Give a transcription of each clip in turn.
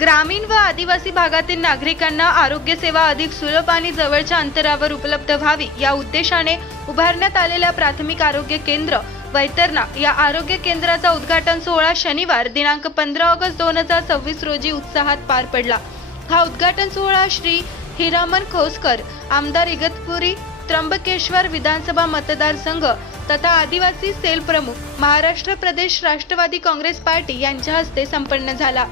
ग्रामीण व आदिवासी भागातील नागरिकांना आरोग्य सेवा अधिक सुलभ आणि जवळच्या अंतरावर उपलब्ध व्हावी या उद्देशाने उभारण्यात आलेल्या प्राथमिक आरोग्य केंद्र वैतरणा या आरोग्य केंद्राचा उद्घाटन सोहळा शनिवार दिनांक 15 ऑगस्ट 2026 रोजी उत्साहात पार पडला। हा उद्घाटन सोहळा श्री हिरामन खोसकर, आमदार इगतपुरी त्र्यंबकेश्वर विधानसभा मतदारसंघ तथा आदिवासी सेल प्रमुख महाराष्ट्र प्रदेश राष्ट्रवादी काँग्रेस पार्टी यांच्या हस्ते संपन्न झाला।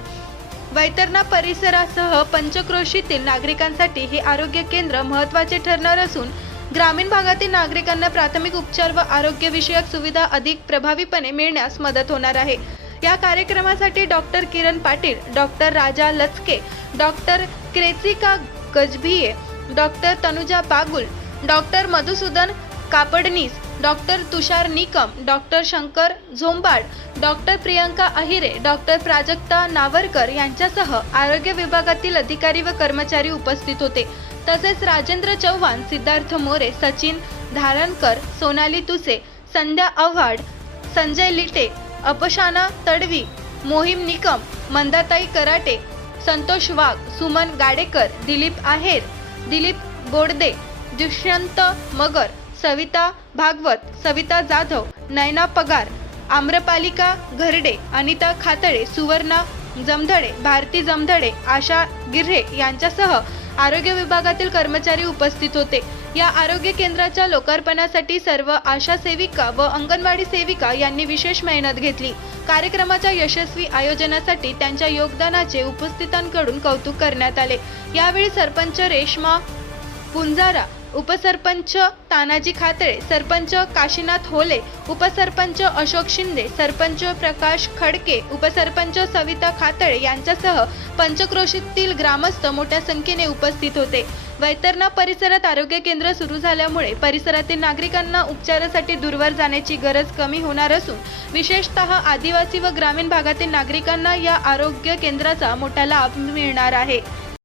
वैतरणा परिसरासह पंचक्रोशीतील नागरिकांसाठी हे आरोग्य केंद्र महत्त्वाचे ठरणार असून ग्रामीण भागातील नागरिकांना प्राथमिक उपचार व आरोग्य विषयक सुविधा अधिक प्रभावीपणे मिळण्यास मदत होणार आहे। या कार्यक्रमासाठी doctor Kiran Patil, doctor Raja Lachke, doctor Kresika Gajbhiye, doctor Tanuja Bagul, doctor Madhusudan Kapadnis, doctor Tushar Nikam, doctor Shankar Zombad, doctor Priyanka Ahire, doctor Prajakta Navarkar यांच्यासह आरोग्य विभागातील अधिकारी व कर्मचारी उपस्थित होते। तसेच राजेंद्र चव्हाण, सिद्धार्थ मोरे, सचिन धारणकर, सोनाली तुसे, संध्या आव्हाड, संजय लिटे, अपशाना तडवी, मोहिम निकम, मंदाताई कराटे, संतोष वाघ, सुमन गाडेकर, दिलीप आहेर, दिलीप बोडदे, दुष्यंत मगर, सविता भागवत, सविता जाधव, नयना पगार, आम्रपालिका घरडे, अनिता खातळे, सुवर्णा जमधडे, भारती जमधडे, आशा गिर्हे यांच्यासह आरोग्य विभागातील कर्मचारी उपस्थित होते। या आरोग्य केंद्राच्या लोकार्पणासाठी सर्व आशा सेविका व अंगणवाडी सेविका यांनी विशेष मेहनत घेतली। कार्यक्रमाच्या यशस्वी आयोजनासाठी त्यांच्या योगदानाचे उपस्थितांकडून कौतुक करण्यात आले। यावेळी सरपंच रेश्मा पुंजारा, उपसरपंच तानाजी खातळे, सरपंच काशीनाथ होले, उपसरपंच अशोक शिंदे, सरपंच प्रकाश खडके, उपसरपंच सविता खातळे यांच्यासह पंचक्रोशीतील ग्रामस्थ मोठ्या संख्येने उपस्थित होते। वैतरणा परिसरात आरोग्य केंद्र सुरू झाल्यामुळे परिसरातील नागरिकांना उपचारासाठी दूरवर जाण्याची गरज कमी होणार असून विशेषतः आदिवासी व ग्रामीण भागातील नागरिकांना या आरोग्य केंद्राचा मोठा लाभ मिळणार आहे।